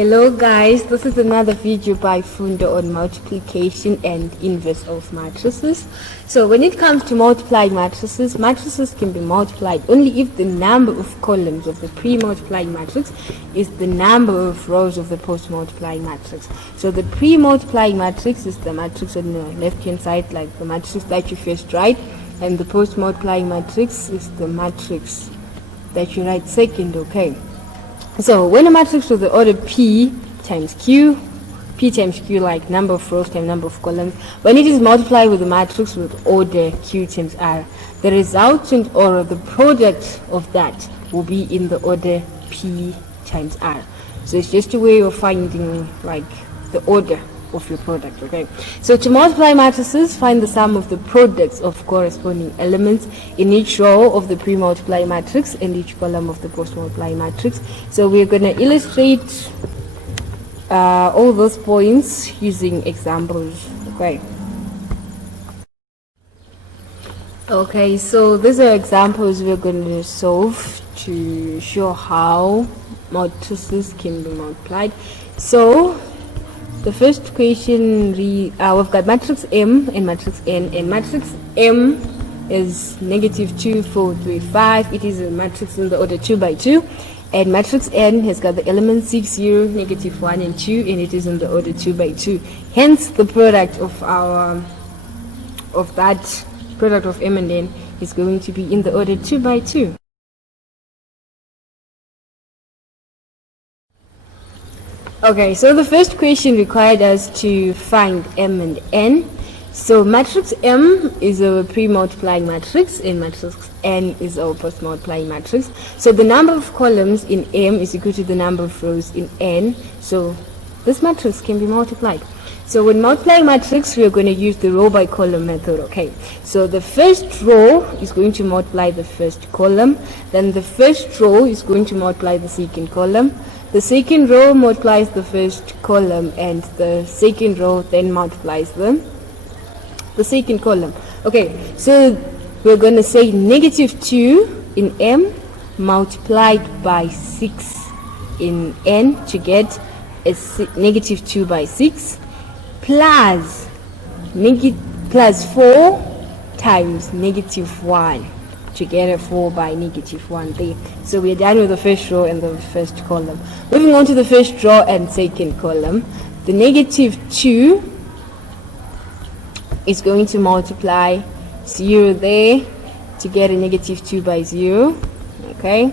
Hello guys, this is another video by Fundo on multiplication and inverse of matrices. So when it comes to multiplying matrices, matrices can be multiplied only if the number of columns of the pre-multiplying matrix is the number of rows of the post-multiplying matrix. So the pre-multiplying matrix is the matrix on the left hand side, like the matrix that you first write, and the post-multiplying matrix is the matrix that you write second, okay? So when a matrix with the order P times Q like number of rows times number of columns, when it is multiplied with a matrix with order Q times R, the resultant or the product of that will be in the order P times R. So it's just a way of finding like the order of your product, okay? So to multiply matrices, find the sum of the products of corresponding elements in each row of the pre-multiply matrix and each column of the post-multiply matrix. So we're going to illustrate all those points using examples, okay? Okay, so these are examples we're going to solve to show how matrices can be multiplied. So the first question, we've got matrix M and matrix N, and matrix M is negative 2, 4, 3, 5. It is a matrix in the order 2 by 2. And matrix N has got the elements 6, 0, negative 1, and 2, and it is in the order 2 by 2. Hence, the product of that product of M and N is going to be in the order 2 by 2. Okay, so the first question required us to find M and N. So matrix M is a pre-multiplying matrix and matrix N is our post-multiplying matrix. So the number of columns in M is equal to the number of rows in N. So this matrix can be multiplied. So when multiplying matrix, we are going to use the row by column method, okay? So the first row is going to multiply the first column. Then the first row is going to multiply the second column. The second row multiplies the first column, and the second row then multiplies the second column. Okay, so we're going to say negative 2 in M multiplied by 6 in N to get a negative 2 by 6 plus 4 times negative 1 to get a 4 by negative 1 there. So we're done with the first row and the first column. Moving on to the first row and second column, the negative 2 is going to multiply 0 there to get a negative 2 by 0, okay?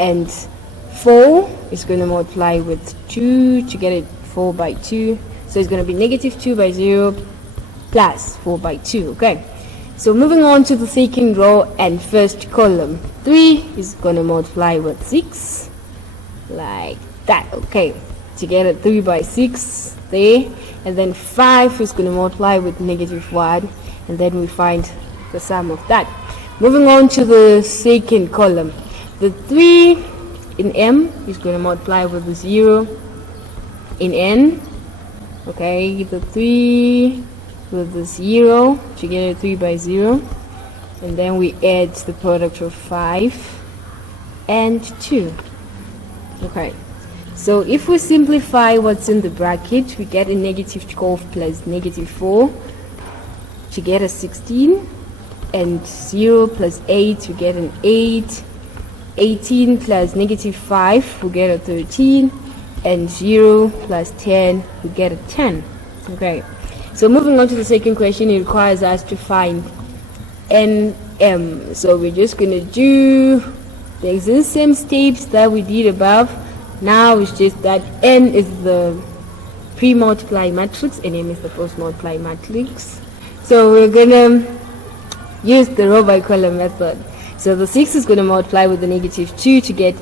And 4 is going to multiply with 2 to get a 4 by 2. So it's going to be negative 2 by 0 plus 4 by 2, okay? So moving on to the second row and first column, 3 is going to multiply with 6, like that, okay, to get a 3 by 6 there, and then 5 is going to multiply with negative 1, and then we find the sum of that. Moving on to the second column, the 3 in M is going to multiply with the 0 in N, okay, the 3 with the 0 to get a 3 by 0, and then we add the product of 5 and 2. Okay, so if we simplify what's in the bracket, we get a negative 12 plus negative 4 to get a 16, and 0 plus 8 we get an 8, 18 plus negative 5 we get a 13, and 0 plus 10 we get a 10. Okay, so moving on to the second question, it requires us to find NM. So we're just going to do the exact same steps that we did above. Now it's just that N is the pre-multiply matrix and M is the post-multiply matrix. So we're going to use the row by column method. So the 6 is going to multiply with the negative 2 to get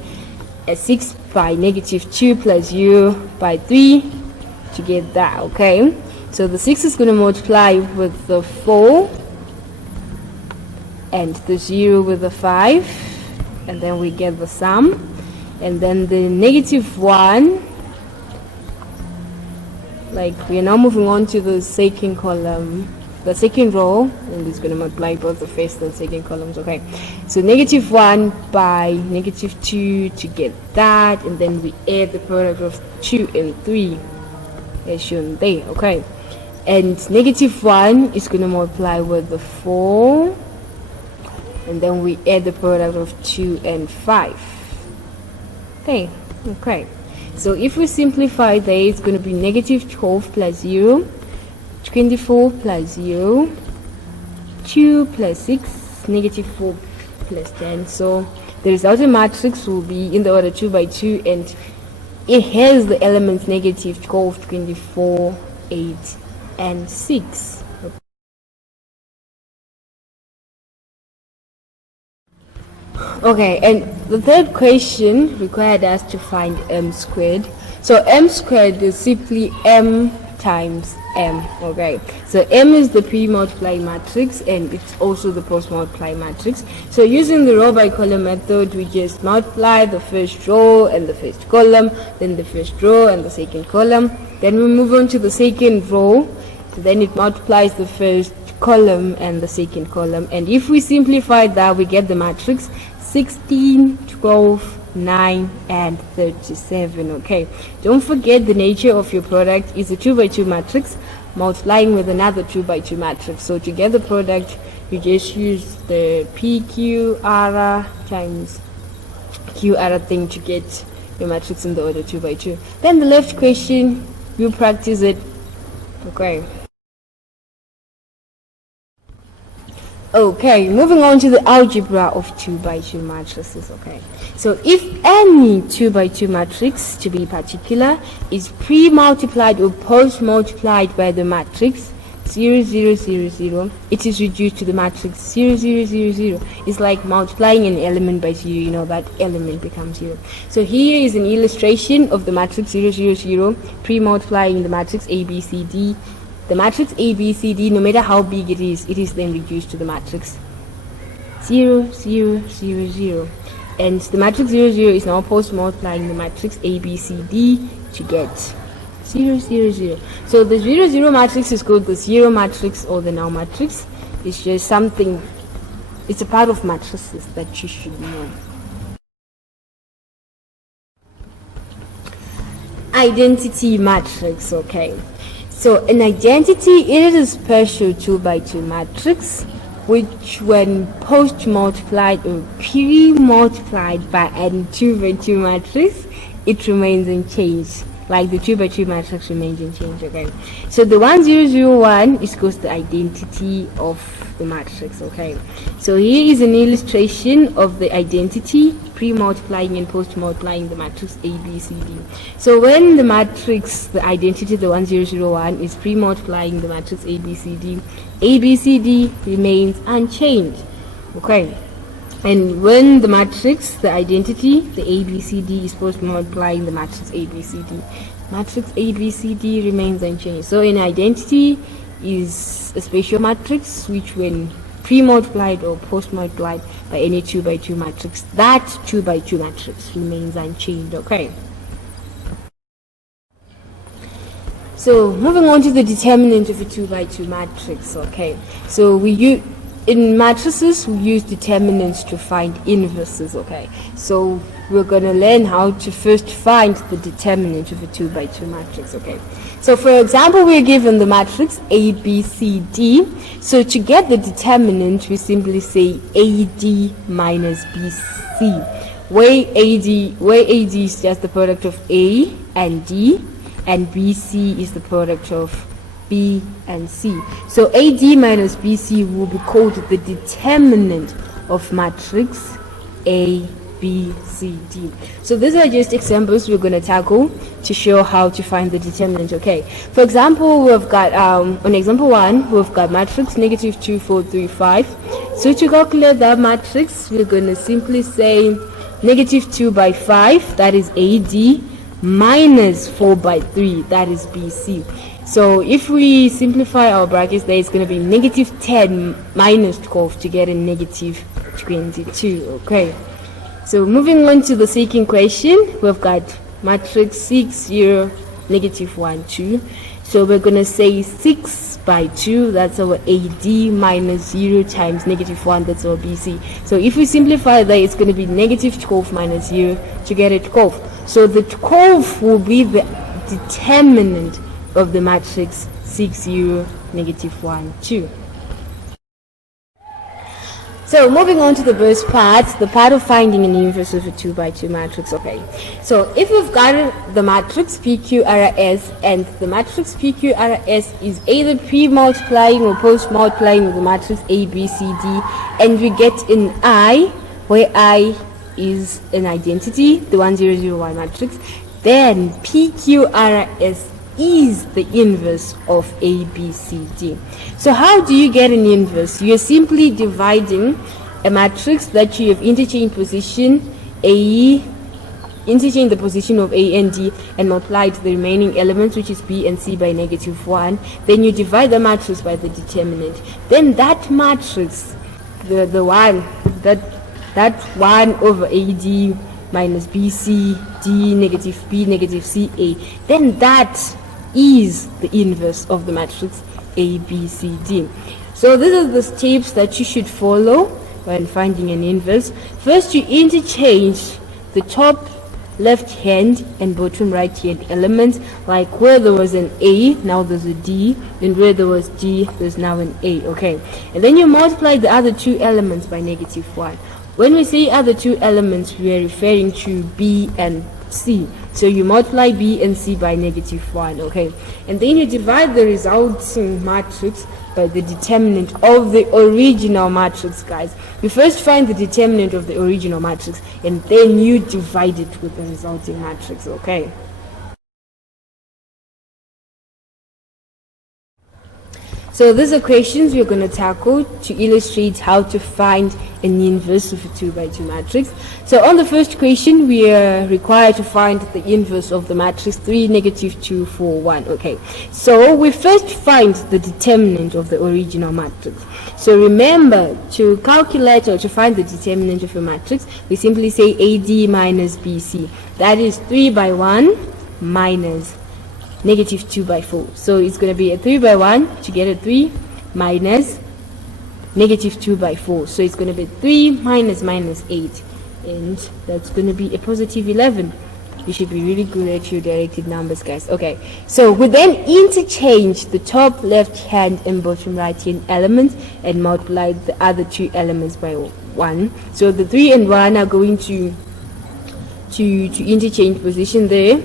a 6 by negative 2 plus 0 by 3 to get that, okay? So the 6 is going to multiply with the 4 and the 0 with the 5, and then we get the sum. And then the negative 1, like we are now moving on to the second column. the second row, and it's going to multiply both the first and second columns. Okay, so -1 by -2 to get that, and then we add the product of 2 and 3 as shown there. Okay, and -1 is going to multiply with the 4, and then we add the product of 2 and 5. Okay, so if we simplify there, it's going to be -12 plus 0, 24 plus 0, 2 plus 6, -4 plus 10. So the resulting matrix will be in the order 2 by 2, and it has the elements -12, 24, 8, and 6. Okay, and the third question required us to find m squared. So m squared is simply m times m. Okay, so m is the pre-multiplying matrix, and it's also the post-multiplying matrix. So using the row by column method, we just multiply the first row and the first column, then the first row and the second column, then we move on to the second row, then it multiplies the first column and the second column, and if we simplify that, we get the matrix 16, 12, 9, and 37. Okay, don't forget the nature of your product is a 2 by 2 matrix multiplying with another 2 by 2 matrix. So to get the product, you just use the PQR times QR thing to get your matrix in the order 2 by 2. Then the left question, you practice it. Okay. Okay, moving on to the algebra of 2 by 2 matrices. Okay, so if any 2 by 2 matrix, to be particular, is pre-multiplied or post-multiplied by the matrix 0, 0, 0, 0, it is reduced to the matrix 0, 0, 0, 0. It's like multiplying an element by 0, you know, that element becomes 0. So here is an illustration of the matrix 0, 0, 0, pre-multiplying the matrix A, B, C, D. The matrix A, B, C, D, no matter how big it is then reduced to the matrix 0, 0, 0, 0. And the matrix 0, 0 is now post-multiplying the matrix A, B, C, D to get 0, 0, 0. So the 0, 0 matrix is called the zero matrix or the null matrix. It's just something, it's a part of matrices that you should know. Identity matrix. Okay, so an identity, it is a special 2 by 2 matrix which when post-multiplied or pre-multiplied by a 2 by 2 matrix, it remains unchanged, like the 2 by 2 matrix remains unchanged. Okay, so the 1, 0, 0, 1 is called the identity of the matrix. Okay, so here is an illustration of the identity pre-multiplying and post-multiplying the matrix A, B, C, D. So when the matrix, the identity, the 1, 0, 0, 1 is pre-multiplying the matrix A, B, C, D, A, B, C, D remains unchanged. Okay, and when the matrix, the identity, the A, B, C, D is post-multiplying the matrix A, B, C, D, matrix A, B, C, D remains unchanged. So an identity is a special matrix which when pre-multiplied or post-multiplied by any 2 by 2 matrix, that 2 by 2 matrix remains unchanged. Okay, so moving on to the determinant of a 2 by 2 matrix. Okay, so in matrices we use determinants to find inverses. Okay, so we're going to learn how to first find the determinant of a 2 by 2 matrix. Okay, so for example, we're given the matrix A, B, C, D. So to get the determinant, we simply say AD minus BC, where AD is just the product of A and D, and BC is the product of B and C. So AD minus BC will be called the determinant of matrix A, B, C, D. So these are just examples we're going to tackle to show how to find the determinant. Okay, for example, we've got on example 1, we've got matrix -2, 4, 3, 5. So to calculate that matrix, we're going to simply say -2 by 5, that is AD, minus 4 by 3, that is BC. So if we simplify our brackets, there is going to be -10 minus 12 to get a -22. Okay, so moving on to the second question, we've got matrix 6, 0, -1, 2. So we're going to say 6 by 2, that's our AD, minus 0 times negative 1, that's our BC. So if we simplify that, it's going to be negative 12 minus 0 to get a 12. So the 12 will be the determinant of the matrix 6, 0, negative 1, 2. So moving on to the first part, the part of finding an inverse of a 2 by 2 matrix. Okay, so if we've got the matrix PQRS and the matrix PQRS is either pre-multiplying or post-multiplying with the matrix A, B, C, D, and we get an I, where I is an identity, the 100Y matrix, then PQRS is the inverse of A, B, C, D. So how do you get an inverse? You're simply dividing a matrix that you have interchanged position A, interchange the position of A and D, and multiplied the remaining elements, which is B and C, by negative 1. Then you divide the matrix by the determinant. Then that matrix, the one, that 1 over AD minus BC, D, negative B, negative CA, then that is the inverse of the matrix A, B, C, D. So these are the steps that you should follow when finding an inverse. First, you interchange the top left hand and bottom right hand elements, like where there was an A, now there's a D, and where there was D, there's now an A, okay? And then you multiply the other two elements by negative 1. When we say other two elements, we are referring to B and C. So you multiply B and C by negative 1, okay? And then you divide the resulting matrix by the determinant of the original matrix, guys. You first find the determinant of the original matrix, and then you divide it with the resulting matrix, okay? So these are questions we're going to tackle to illustrate how to find an inverse of a 2 by 2 matrix. So on the first question, we are required to find the inverse of the matrix 3, negative 2, 4, 1. Okay, so we first find the determinant of the original matrix. So remember, to calculate or to find the determinant of a matrix, we simply say AD minus BC. That is 3 by 1 minus negative 2 by 4. So it's going to be a 3 by 1 to get a 3 minus negative 2 by 4. So it's going to be 3 minus minus 8. And that's going to be a positive 11. You should be really good at your directed numbers, guys. Okay, so we then interchange the top left hand and bottom right hand elements and multiply the other two elements by 1. So the 3 and 1 are going to interchange position there.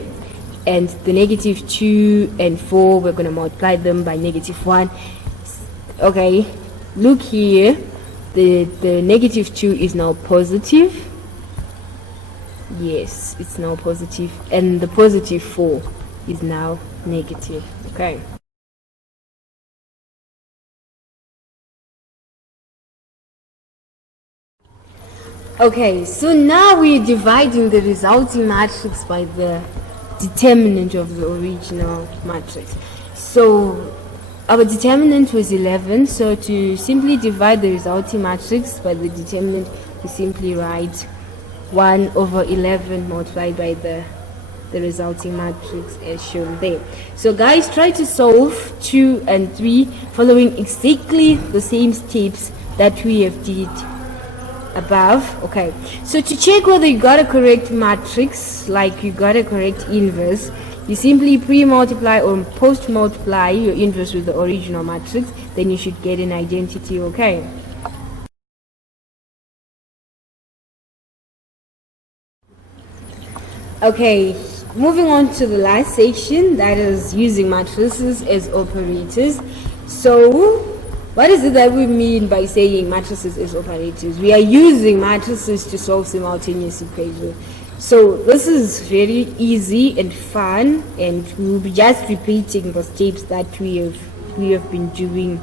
And the negative 2 and 4, we're going to multiply them by negative 1. Okay, look here, the negative 2 is now positive. Yes, it's now positive, and the positive 4 is now negative. Okay. Okay, so now we're dividing the resulting matrix by the determinant of the original matrix. So our determinant was 11, so to simply divide the resulting matrix by the determinant, we simply write 1 over 11 multiplied by the resulting matrix as shown there. So guys, try to solve 2 and 3 following exactly the same steps that we have did above. Okay, so to check whether you got a correct matrix, like you got a correct inverse, you simply pre-multiply or post-multiply your inverse with the original matrix, then you should get an identity. Okay, okay, moving on to the last section, that is using matrices as operators. So what is it that we mean by saying matrices as operators? We are using matrices to solve simultaneous equations. So this is very easy and fun, and we'll be just repeating the steps that we have been doing.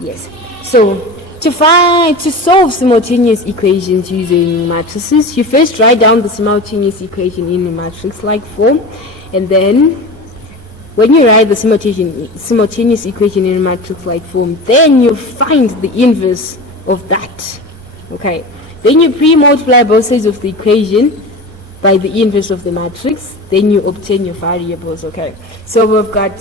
Yes. So to solve simultaneous equations using matrices, you first write down the simultaneous equation in a matrix-like form, and then when you write the simultaneous equation in a matrix-like form, then you find the inverse of that. Okay. Then you pre-multiply both sides of the equation by the inverse of the matrix, then you obtain your variables. Okay, so we've got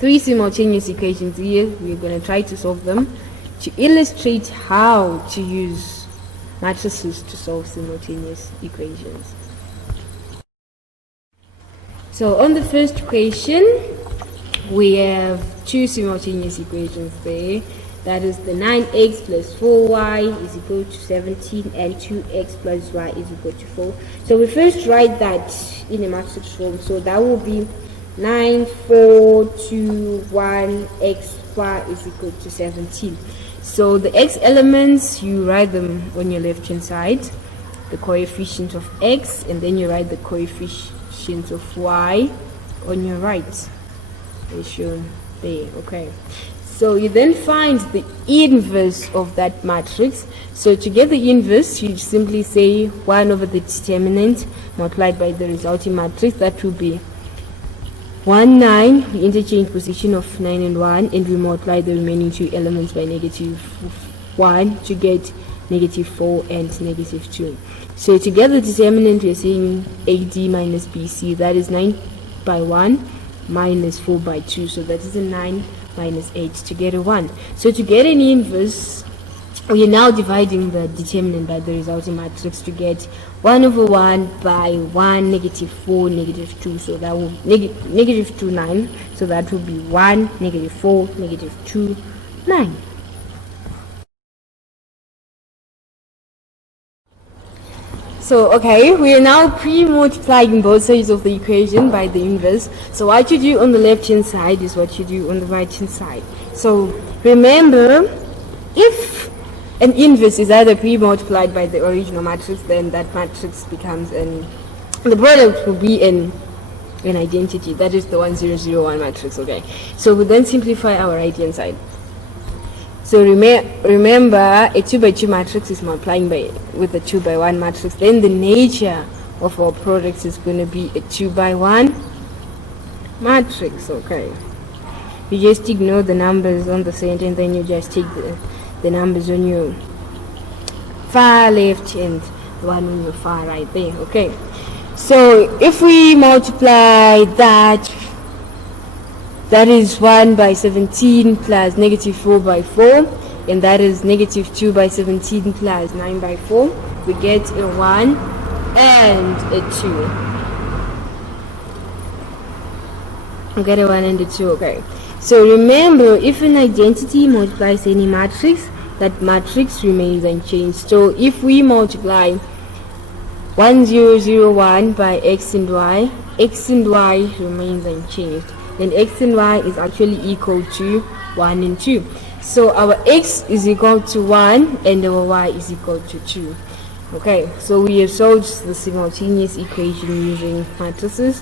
3 simultaneous equations here. We're going to try to solve them to illustrate how to use matrices to solve simultaneous equations. So on the first equation, we have 2 simultaneous equations there. That is the 9x plus 4y is equal to 17 and 2x plus y is equal to 4. So we first write that in a matrix form. So that will be 9, 4, 2, 1, x, y is equal to 17. So the x elements, you write them on your left hand side, the coefficient of x, and then you write the coefficient of y on your right. As shown there. Okay. So you then find the inverse of that matrix. So to get the inverse, you simply say 1 over the determinant multiplied by the resulting matrix. That will be 1, 9. We interchange position of 9 and 1, and we multiply the remaining 2 elements by negative 1 to get negative 4 and negative 2. So to get the determinant, we are saying AD minus BC. That is 9 by 1 minus 4 by 2. So that is a 9 minus 8 to get a 1. So to get an inverse, we are now dividing the determinant by the resulting matrix to get 1 over 1 by 1, negative 4, negative 2. So that will negative 2, 9. So that will be 1, negative 4, negative 2, 9. So, okay, we are now pre-multiplying both sides of the equation by the inverse. So what you do on the left-hand side is what you do on the right-hand side. So, remember, if an inverse is either pre-multiplied by the original matrix, then that matrix becomes the product will be an identity. That is the 1, 0, 0, 1 matrix, okay. So, we then simplify our right-hand side. So remember, a 2 by 2 matrix is multiplying with a 2 by 1 matrix. Then the nature of our product is going to be a 2 by 1 matrix. Okay. You just ignore the numbers on the center, and then you just take the numbers on your far left and the one on your far right there. Okay. So if we multiply that is 1 by 17 plus negative 4 by 4, and that is negative 2 by 17 plus 9 by 4. We get a 1 and a 2. We get a 1 and a 2, okay. So remember, if an identity multiplies any matrix, that matrix remains unchanged. So if we multiply 1, 0, 0, 1 by x and y remains unchanged. Then x and y is actually equal to 1 and 2. So our x is equal to 1 and our y is equal to 2. Okay, so we have solved the simultaneous equation using matrices.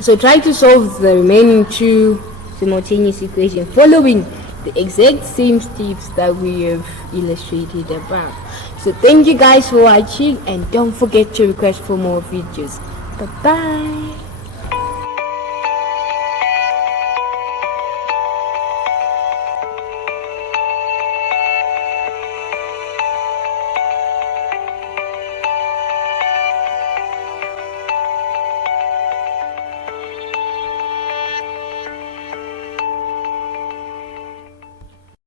So try to solve the remaining 2 simultaneous equations following the exact same steps that we have illustrated above. So thank you guys for watching, and don't forget to request for more videos. Bye bye.